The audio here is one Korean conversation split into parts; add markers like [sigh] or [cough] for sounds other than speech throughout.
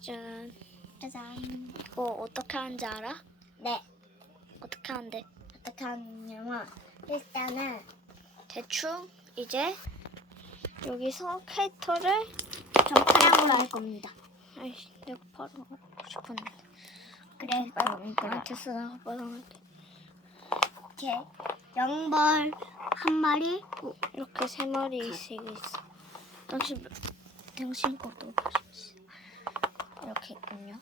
짠. 짜잔. 이거 어떻게 하는지 알아? 네. 어떻게 하는데? 어떻게 하냐면 일단은 대충 이제 여기서 캐릭터를 전 파랑으로 할 겁니다. 아이씨 내가 바로 하고 싶었는데 그래. 그럼 얘들아. 나한테 쓰다가 바로 할게 이렇게 영벌 한 마리. 오, 이렇게 세 마리씩 있어 당신 당신 것도 보십시오 이렇게 있군요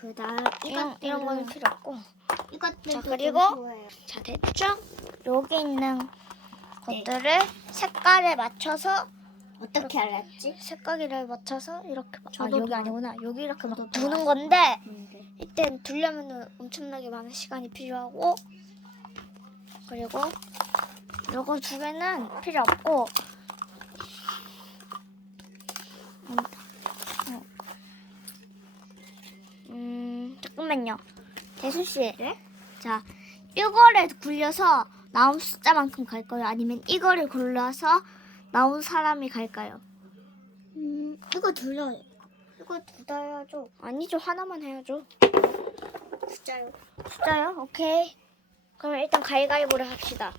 그다음 이런 이런 거는 필요 없고 이것들도 자, 좀 그리고. 자 대충 여기 있는 것들을 색깔에 맞춰서 어떻게 알았지? 색깔을 맞춰서 이렇게 막- 아 저도 여기 봐. 아니구나 여기 이렇게 막 저도 두는 봐. 건데 뭔데? 이땐 두려면은 엄청나게 많은 시간이 필요하고 그리고 요거 두 개는 필요 없고 음, 어. 음 잠깐만요 대수 씨, 네? 자 이거를 굴려서 나온 숫자만큼 갈까요? 아니면 이거를 골라서 나온 사람이 갈까요? 음, 이거 둘러. 이거 둘 다 해야죠. 아니죠 하나만 해야죠. 진짜요? 숫자요? 오케이. 그럼 일단 가위가위보를 합시다.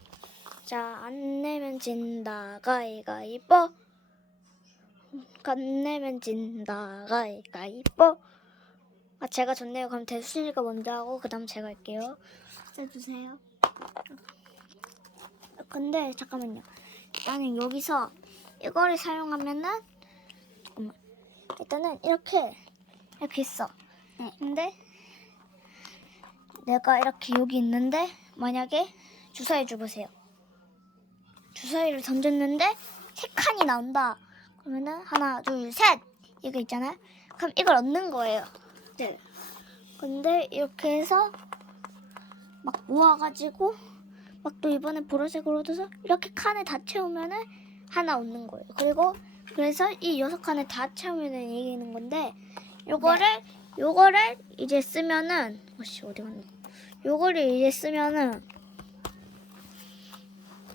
자, 안 내면 진다. 가위가위보. 안 내면 진다. 가위가위보. 아, 제가 졌네요. 그럼 대수님이가 먼저 하고 그다음 제가 할게요. 숫자 주세요. 근데 잠깐만요. 나는 여기서 이거를 사용하면은 잠깐만. 일단은 이렇게 이렇게 있어. 네. 근데 내가 이렇게 여기 있는데 만약에 주사위 줘보세요. 주사위를 던졌는데 세 칸이 나온다. 그러면은 하나, 둘, 셋 이거 있잖아 요. 그럼 이걸 얻는 거예요. 네. 근데 이렇게 해서 막 모아가지고 막 또 이번에 보라색으로 얻어서 이렇게 칸을 다 채우면은 하나 얻는 거예요. 그리고 그래서 이 여섯 칸을 다 채우면은 이기는 건데 요거를 요거를 이제 쓰면은 어씨 어디 갔나? 요거를 이제 쓰면은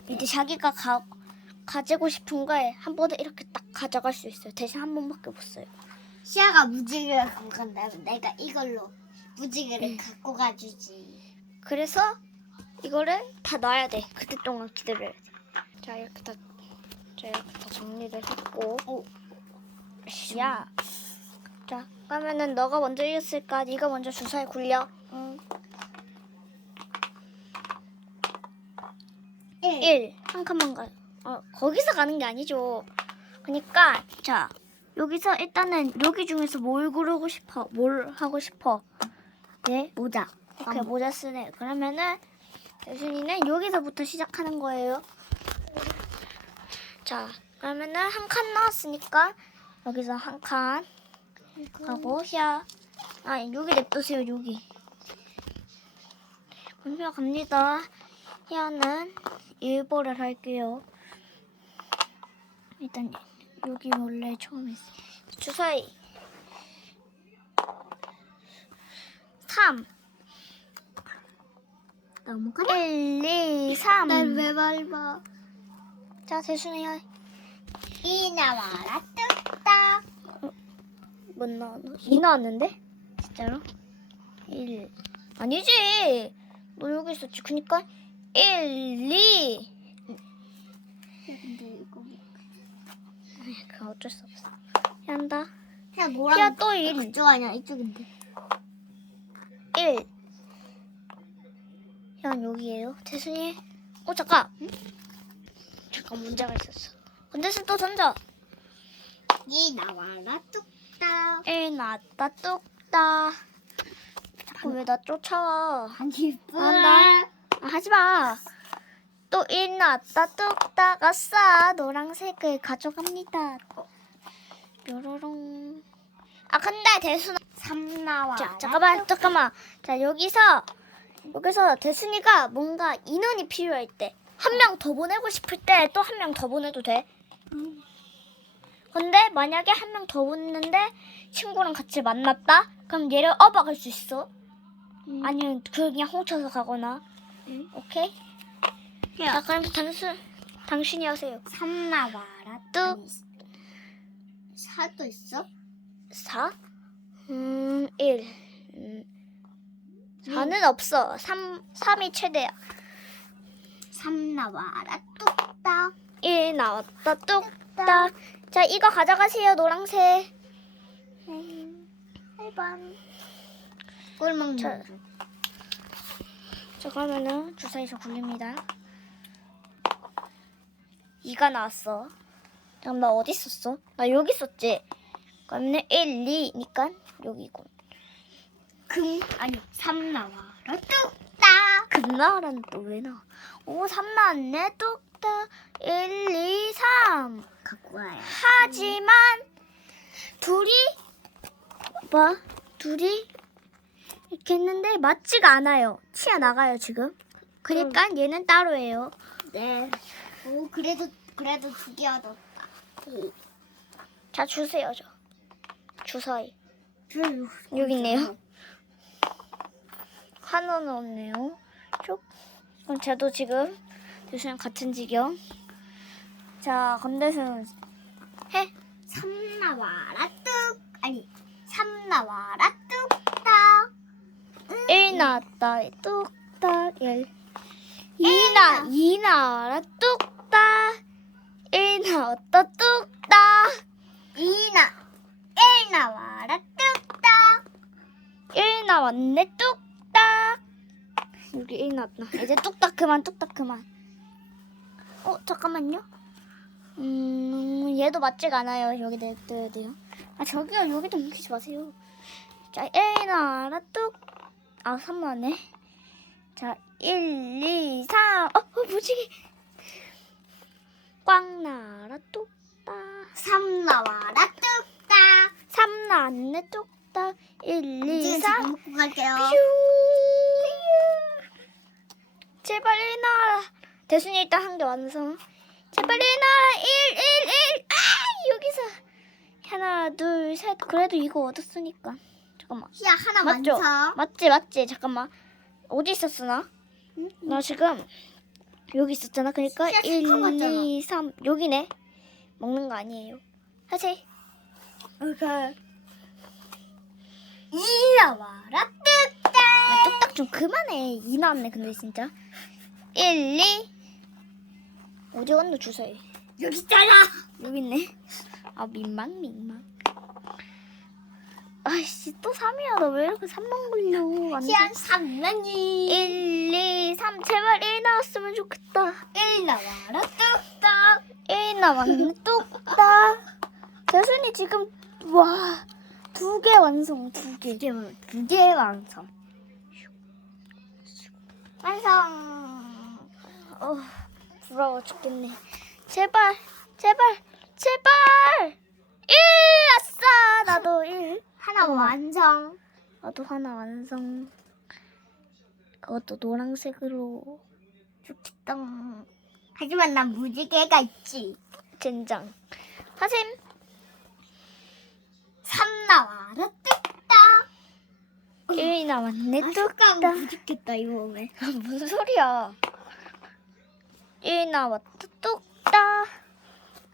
이제 자기가 가, 가지고 싶은 걸 한 번에 이렇게 딱 가져갈 수 있어요. 대신 한 번밖에 못 써요. 시아가 무지개를 갖고 간다면 내가 이걸로 무지개를 갖고 가주지. 그래서 이거를 다 놔야 돼. 그때 동안 기다려야 돼. 자 이렇게 다, 자 이렇게 다 정리를 했고. 오. 야. 자 그러면은 너가 먼저 이겼을까? 네가 먼저 주사위 굴려. 응. 1. 1. 한 칸만 가요. 어 거기서 가는 게 아니죠. 그러니까 자 여기서 일단은 여기 중에서 뭘 고르고 싶어? 뭘 하고 싶어? 네 모자. 오케이 모자 쓰네. 그러면은 대순이는 여기서부터 시작하는 거예요. 자, 그러면은 한 칸 나왔으니까 여기서 한칸 가고 야, 아 여기 냅두세요 여기. 그럼 야 갑니다. 야는 일보를 할게요. 일단 여기 원래 처음에. 주사위 3 넘어가라. 1, 2, 3. 날왜 밟아? 자, 대순이야. 이 나와라 뚝딱. 못 나왔나? 2 나왔는데? 진짜로? 1. 아니지! 너 여기 있었지. 그니까 1, 2. 근데 이거 뭐- 그 어쩔 수 없어. 한다. 야, 또 일. 그쪽 아니야 이쪽인데. 1. 현 여기에요. 대순이. 어, 잠깐. 잠깐 문제가 있었어. 근데슨 또 던져. 이 나와라 뚝딱. 1 나왔다, 뚝딱. 자꾸 왜 나 쫓아와. 아니 한다. 아, 하지 마. 또일 나왔다 뚝딱 아싸 노란색을 가져갑니다. 뾰로롱. 아 근데 대순아. 3 나와라. 자 잠깐만 잠깐만. 자 여기서 여기서 대순이가 뭔가 인원이 필요할 때 한 명 더 보내고 싶을 때 또 한 명 더 보내도 돼. 음. 근데 만약에 한 명 더 보냈는데 친구랑 같이 만났다? 그럼 얘를 업어갈 수 있어. 음. 아니면 그냥 훔쳐서 가거나. 응. 오케이? 자, 그럼 당신, 당신이 하세요. 3 나와라 뚝. 4도 있어? 4? 음, 1. 음, 4는 없어. 3, 3이 최대야. 3 나와라 뚝딱 1 나왔다. 뚝딱. 자, 이거 가져가세요. 노랑색. 1번 꿀 먹는 자. 줄. 자, 그러면은 주사위에서 굴립니다. 2가 나왔어. 잠깐, 나 어디 있었어? 나 여기 있었지? 그러면은 1, 2니까 여기고. 금 아니 3 나와라 뚝딱 금나라는 또 왜 나와? 오, 3 나왔네. 뚝딱. 1, 2, 3. 갖고 와요 하지만 둘이 봐 둘이 이렇게 했는데 맞지가 않아요. 치아 나가요 지금. 그러니까 얘는 따로예요. 네. 오 그래도 그래도 두 개 얻었다. 자 주세요 저 주사위 음, 여기 있네요. 하나는 없네요. 쭉. 그럼 저도 지금 대수랑 같은 지경. 자 건대수는 해. 3 나와라 뚝 아니 3 나와라 뚝딱 1 나왔다. 뚝딱 1. 2 나, 2 나와라. 뚝딱. 1 나왔다. 뚝딱. 2 나, 1 나와라 뚝딱 1 나왔네. 뚝딱. 여기 1 나왔나? 이제 뚝딱 그만, 뚝딱 그만. 어, 잠깐만요. 음, 얘도 맞지가 않아요. 여기 냅둬야 돼요. 아, 저기요. 여기도 옮기지 마세요. 자, 1 나와라. 뚝. 아, 3 나왔네. 자, 1, 2, 3. 어, 어, 뭐지? 꽝 나와라. 뚝딱. 3 나와라 뚝딱 3 나왔네. 뚝딱. 1, 2, 이제 3. 잘 먹고 갈게요 퓨. 제발 1 나와라. 대순이 일단 한 개 완성. 제발 1 나와라. 1, 1, 1. 아, 여기서. 하나, 둘, 셋. 그래도 이거 얻었으니까. 잠깐만. 희야 하나 맞죠? 완성 맞지, 맞지. 잠깐만. 어디 있었어, 나? 응? 나 지금 여기 있었잖아. 그러니까 시작 1, 시작한 거잖아. 2, 3. 여기네. 먹는 거 아니에요. 하세요. 오케이 2 나와라 뚝딱 야, 뚝딱 좀 그만해. 2 나왔네, 근데 진짜. 1, 2. 어디 갔노, 주사위? 여기 있잖아 여기 있네. 아, 민망, 민망. 아이씨, 또 3이야. 너왜 이렇게 3만 걸려. 희야 3만이 1, 2, 3. 제발 1 나왔으면 좋겠다. 1 나와라 뚝딱 1 나왔네, 뚝딱. 대순이 지금, 와. 두 개 완성, 두 개. 두개 완성 완성 어, 부러워 죽겠네. 제발, 제발, 제발! 1! 아싸! 나도 1. 하나 어머. 완성 나도 하나 완성. 그것도 노란색으로. 좋겠다 하지만 난 무지개가 있지 젠장. 하셈. 3 나와라 뚝딱 1 나왔네, 아, 뚝딱. 색감 무지겠다 이 몸에 무슨 소리야. 1 나왔다, 뚝딱.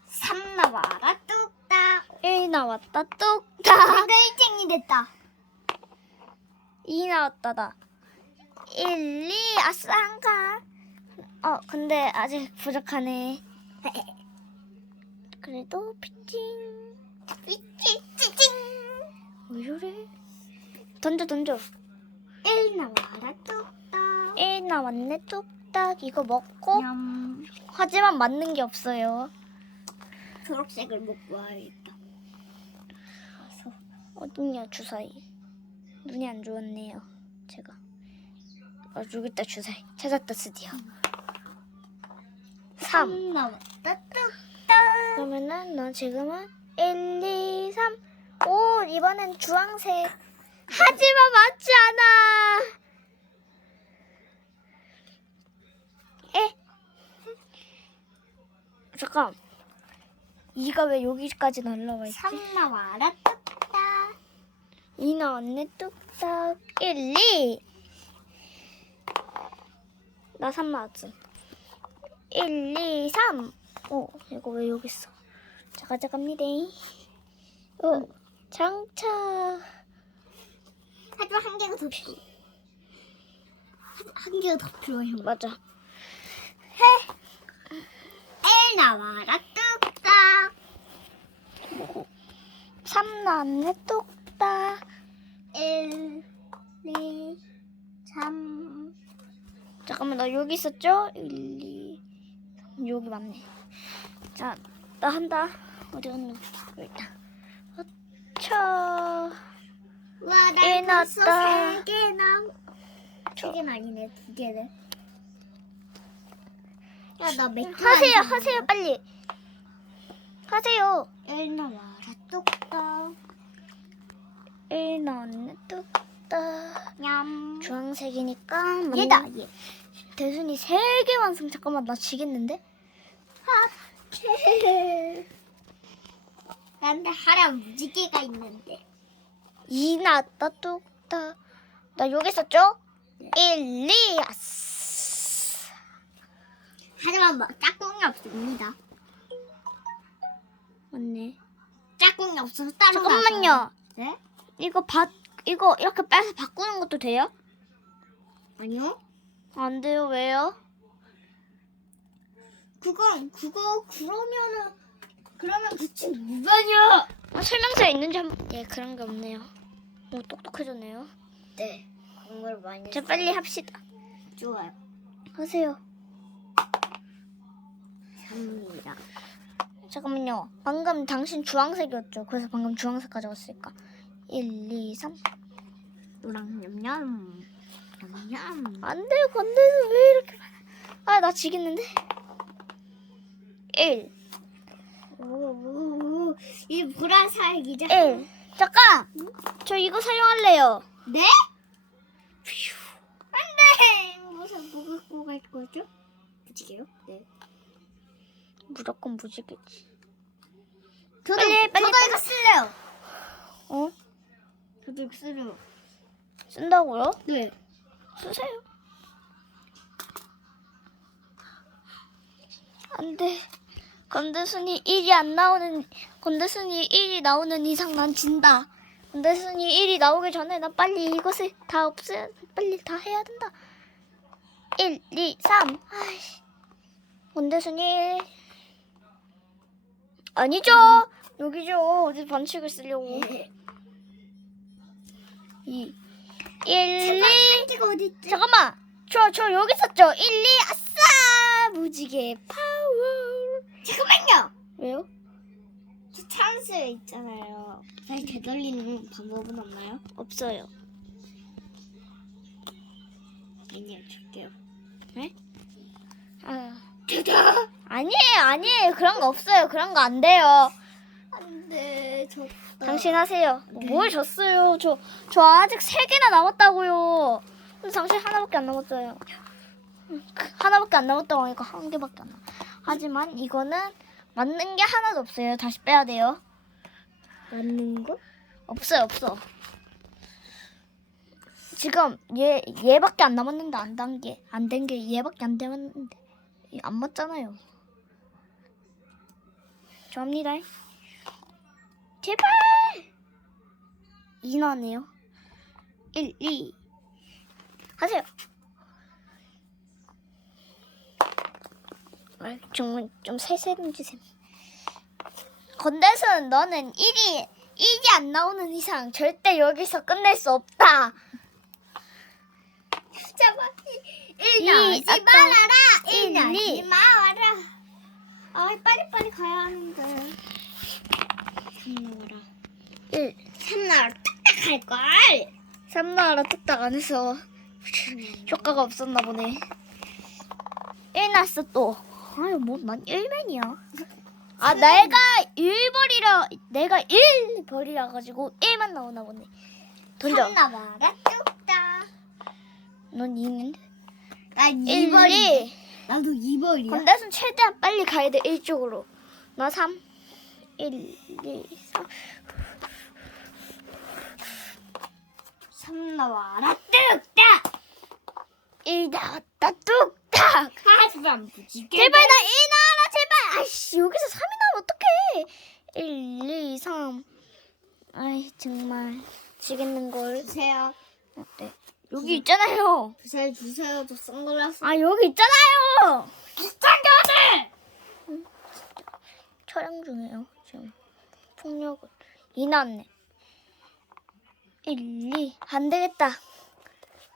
3 나와라 1 나왔다, 뚝딱. 내가 1등이 됐다 2 나왔다, 나. 1, 2, 아싸, 한 칸. 어, 근데 아직 부족하네. [laughs] 그래도 피칭. 삐찌 찌징 왜 저래? 던져, 던져. 1 나와라 뚝딱 1 나왔네, 뚝딱. 이거 먹고. 냠 하지만 맞는 게 없어요. 초록색을 먹고 와야겠다 어딨냐, 주사위. 눈이 안 좋았네요, 제가. 아, 여기 있다, 주사위. 찾았다, 드디어. 3. 3 나왔다 뚝딱 그러면은 나 지금은 1, 2, 3. 오, 이번엔 주황색. 하지만 맞지 않아. 에? 잠깐. 이가 왜 여기까지 날라와 있지? 3 나와라 뚝딱 이 나왔네 뚝딱 1, 2. 나3 나왔지. 1, 2, 3. 어, 이거 왜 여기 있어? 자, 가져갑니다. 어, 장착. 더 필요. 한, 한 개가 더 필요해요. 맞아. 에 나와라 뚝딱. 3 나왔네, 뚝 딱. 1, 2, 3. 잠깐만, 나 여기 있었죠? 1, 2, 3. 여기 맞네. 자, 나 한다. 어디 갔노? 여기 있다. 어차. 와, 일나 벌써 나왔다. 세 개나. 저- 세 개는 아니네, 두 개네. 야, 나몇 개? 하세요, 하세요, 빨리. 하세요. 1 나와라 뚝딱. 1 나왔네, 뚝딱. 냠. 주황색이니까. 맞네. 얘다, 얘. 대순이 3개 완성. 잠깐만, 나 지겠는데? 난데 하랑 무지개가 있는데. 2 나왔다, 뚝딱. 나 여기 있었죠? 1, 2, 아스. 하지만 뭐 짝꿍이 없습니다. 맞네. 짝꿍이 없어서 따로 잠깐만요. 나가요. 네? 이거 바, 이거 이렇게 빼서 바꾸는 것도 돼요? 아니요. 안 돼요, 왜요? 그건 그거 그러면은 그러면 대체 무반이야. 어, 설명서에 있는지 한 예, 그런 게 없네요. 오, 똑똑해졌네요. 네. 걸 많이 자, 빨리 합시다. 좋아요. 하세요. 합니다. 잠깐만요. 방금 당신 주황색이었죠? 그래서 방금 주황색 가져왔으니까. 1, 2, 3. 노랑 냠냠. 냠냠. 안 돼요, 건데서 왜 이렇게 많아. 아, 나 지겠는데? 1, 오오오. 이 보라색이죠? 1. 잠깐! 저 이거 사용할래요. 네? 안돼. 무슨 뭐 갖고 갈 거죠? 무지개요? 네. 무조건 무지개지. 저도 빨리, 빨리, 저도 빨리. 이거 쓸래요. 어? 저도 쓸래요. 쓴다고요? 네. 쓰세요. 안 돼. 건대순이 1이 안 나오는, 건대순이 1이 나오는 이상 난 진다. 건대순이 1이 나오기 전에 난 빨리 이것을 다 없애, 빨리 다 해야 된다. 1, 2, 3. 아이씨. 건대순이 1. 아니죠. 여기죠. 어디 반칙을 쓰려고. [laughs] 2, 1, 2. 한개가 어디 있지? 잠깐만. 저, 저 여기 있었죠? 1, 2, 아싸! 무지개 파워. 잠깐만요. 왜요? 저 찬스 있잖아요. 다시 되돌리는 방법은 없나요? 없어요. 아니요, 줄게요. 아, 대다. 아니에요, 아니에요. 그런 거 없어요. 그런 거 안 돼요. 안돼, 저. 당신 하세요. 뭐 네. 뭘 줬어요? 저, 저 아직 세 개나 남았다고요. 근데 당신 하나밖에 안 남았어요. 음, 하나밖에 안 남았다고 하니까 한 개밖에 안 남. 하지만 이거는 맞는 게 하나도 없어요. 다시 빼야 돼요. 맞는 거? 없어요, 없어. 지금 얘 얘밖에 안 남았는데 안 단 게 안 된 게 얘밖에 안 남았는데 이안 맞잖아요. 좋합니다. 제발 이 나네요. 1, 2 하세요. 아, 정말 좀 세세름지 셈. 건대순 너는 1이 1이 안 나오는 이상 절대 여기서 끝낼 수 없다. 이, 일 나오지 아까 말아라. 일 일, 나오지 이. 마라. 아, 빨리빨리 가야 하는데. 삼 나와라. 1, 삼 나와라. 딱딱 할걸. 3 나와라 뚝딱 안 해서 효과가 없었나 보네. 1 났어 또. 아유 뭐난 1맨이야. 아 내가 1벌이라 내가 1벌이라 가지고 1만 나오나 보네. 던져. 삼 나와라. 뚝딱. 넌 2인데. 난 1벌이 2벌이. 나도 2벌이야. 건대순 최대한 빨리 가야 돼 1쪽으로. 나 3. 1, 2, 3. 삼 나와라. 뚝딱. 1 나왔다 뚝딱. 하지만 무지개. 제발 나 1 나와라 제발 아이씨 여기서 3이 나오면 어떡해 1 2 3 아이 정말 지겠는걸 주세요. 어, 네. 여기 있잖아요. 잘 주세요. 저 선글라스. 아 여기 있잖아요. 비싼 촬영 중이에요. 지금 폭력을 이났네. 1, 2. 안 되겠다.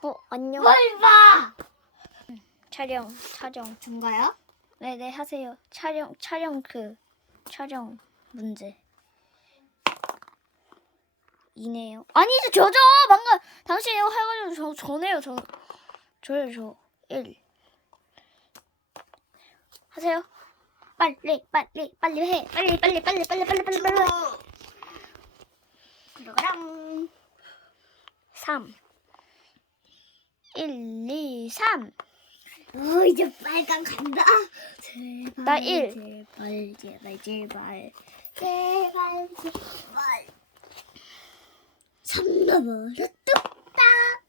어 안녕. 뭘 봐! 촬영 촬영. 준가요? 네네 하세요. 촬영 촬영 그 촬영 문제. 이네요. 아니죠 저죠 방금 당신이 해가지고 저 저네요 저 저요 저 1. 하세요. 빨리 빨리 빨리 해 빨리 빨리 빨리 빨리 빨리 빨리 빨리. 들어가랑. 3. 1, 2, 3. 어, 이제 빨강 간다. 제발. 나 일. 제발, 제발, 제발. 제발, 제발. 3 넘어라, 뚝딱.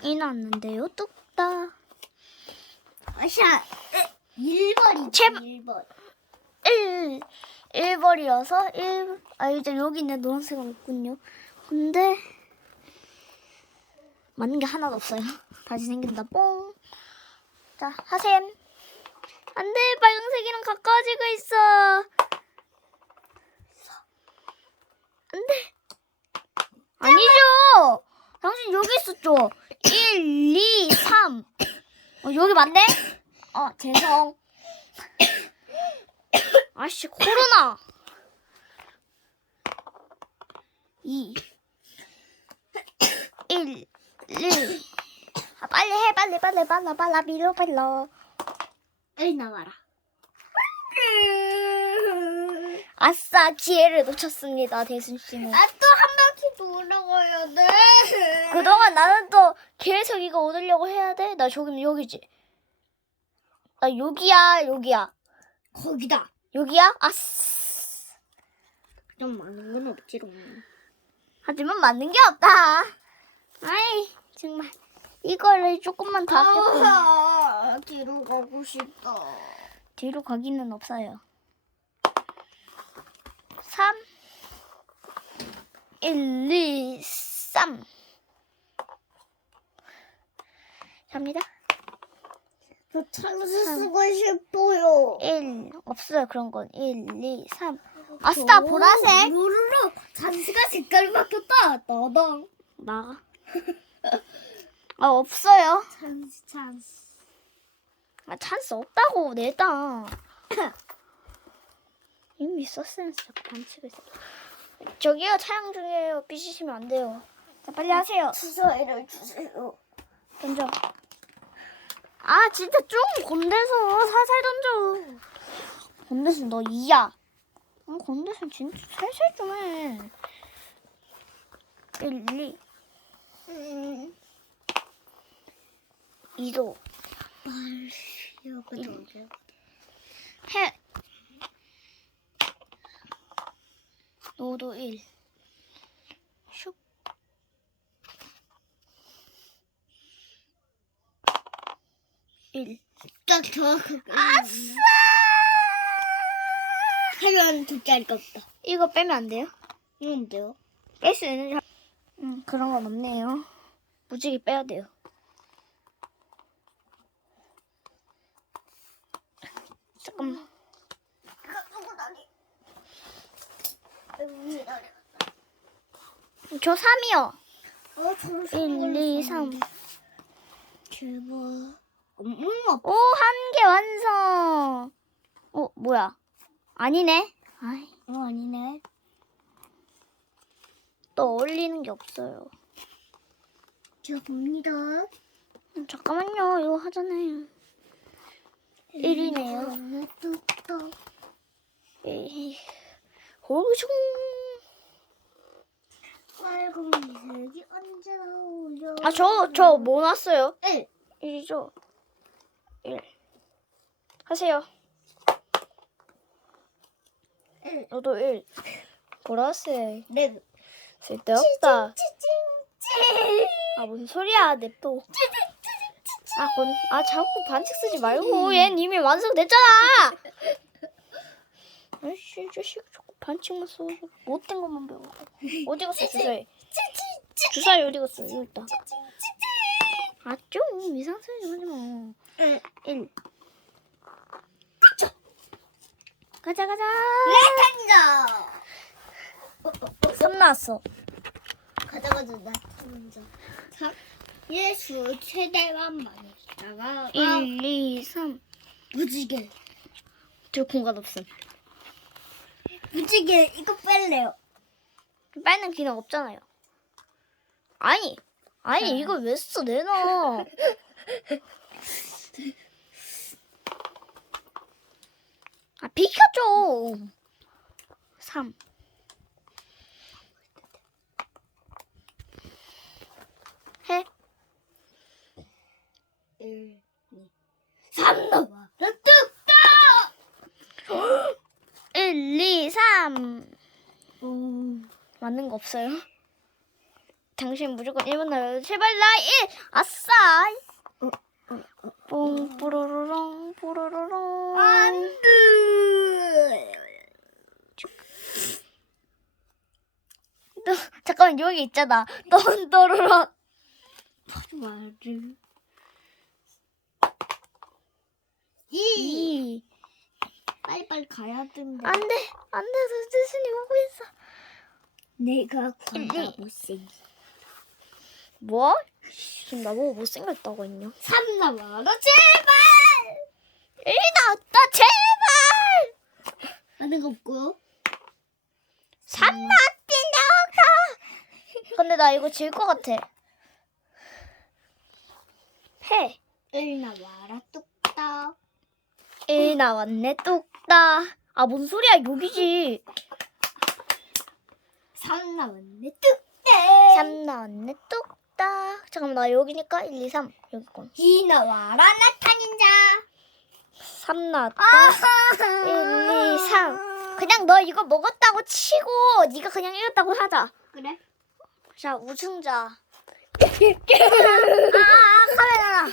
이 났는데요 뚝딱. 아샤. 1번이지, 제발. 1번. 1. 1벌이어서 1. 아 이제 여기 있는 노란색은 없군요. 근데 맞는 게 하나도 없어요. [laughs] 다시 생긴다. 뽕. 자 하셈. 안 돼 빨간색이랑 가까워지고 있어. 안 돼. 아니죠. 당신 여기 있었죠. 1, 2, 3. 어, 여기 맞네? 어 죄송. [coughs] 아씨 코로나. 2 1 1 아, 빨리 해 빨리 빨리 빨리 빨리 밀어 빨리 1 나와라. 아싸 기회를 놓쳤습니다 대순 씨는. 아, 또 한 바퀴 돌아가야 돼. 그동안 나는 또 계속 이거 얻으려고 해야 돼 나 저기 여기지 나 여기야 여기야 거기다. 여기야 아싸 좀 많은 건 없지롱. 하지만 맞는 게 없다 아이 정말 이거를 조금만 더 아꼈고 아, 뒤로 가고 싶다. 뒤로 가기는 없어요. 3 1, 2, 3 갑니다. 저 찬스 쓰고 싶어요. 1 없어요 그런 건 1, 2, 3 아싸 보라색 루루루 찬스가 색깔 바뀌었다. 너동. 나가 아 없어요 찬스 찬스. 아 찬스 없다고 내다 [coughs] 이미 썼으면서 자꾸 반칙을 써 저기요 촬영 중이에요 삐지시면 안 돼요 자 빨리 하세요 주사위를 주세요. 던져. 아 진짜 좀 건대서 살살 던져. 건대순 너 이야. 어, 건대순 진짜 살살 좀 해. 1, 2, 음. 2도 여기도 해. 너도 1. 1. 딱 정확하게. 아싸! 하려는 두자리가 없다. 이거 빼면 안 돼요? 이건 돼요. 뺄 수 있는 자... 음, 그런 건 없네요. 무지개 빼야 돼요. 잠깐만. 저 3이요. 어, 1, 2, 3. 대박. 없 오, 한 개 완성. 어, 뭐야? 아니네. 아이, 어, 아니네. 또 어울리는 게 없어요. 저 봅니다. 음, 잠깐만요. 이거 하잖아요. 1이네요. 뚝뚝. 에이. 호중. 빨간색이 언제 나오려? 아, 저, 저 뭐 났어요? 1. 1이죠? 1. 하세요. 1. 너도 1. 보라색. 레드. 쓸데없다. 아, 뭔 소리야, 냅둬. 아, 건, 아, 자꾸 반칙 쓰지 말고. 얜 이미 완성됐잖아! 아이씨, 이 자식 자꾸 반칙만 써. 못된 것만 배워. 어디 갔어, 주사위? 주사위 어디 갔어? 여기 있다. 아, 좀 이상 소리 하지 마. 응. 1. 가자, 가자. 내 탄다. 3 나왔어. 가자 가자. 자, 예수 최대만 많이다가 1, 2, 3. 무지개. 저 공간 없음. 무지개 이거 뺄래요. 빨는 기능 없잖아요. 아니, 아니, 이거 왜 써, 내놔. [laughs] 아, 비켜줘. 3. 해. 1, 2, 3 나와. 나 뚝딱. 1, 2, 3. 오. 맞는 거 없어요? 당신 무조건 1번 나요. 제발 나 1! 아싸! 뽕, 뽀로로롱, 뽀로로롱. 안 돼. 너, 잠깐만, 여기 있잖아. 넌 또로롱. 말을. 2. 이. 빨리빨리 가야 된다. 안 돼, 안 돼. 너 자신이 오고 있어. 내가 일, 과다 이. 못생. 뭐? 지금 나보고 못생겼다고 했냐? 3 나와라 제발. 1 나왔다, 제발! 하는 거 없고요. 3 나왔지, 나왔다! 근데 나 이거 질 것 같아. 해. 1 나와라 뚝딱. 1 나왔네, 뚝딱. 아, 뭔 소리야, 여기지. 3 나왔네 뚝딱. 3 나왔네, 뚝딱. 잠깐만, 나 여기니까 1, 2, 3. 여기 건. 2 나와라 나타 닌 자. 3 나왔다. 1, 2, 3. 그냥 너 이거 먹었다고 치고, 네가 그냥 이겼다고 하자. 그래? 자, 우승자. [laughs] 아, 카메라.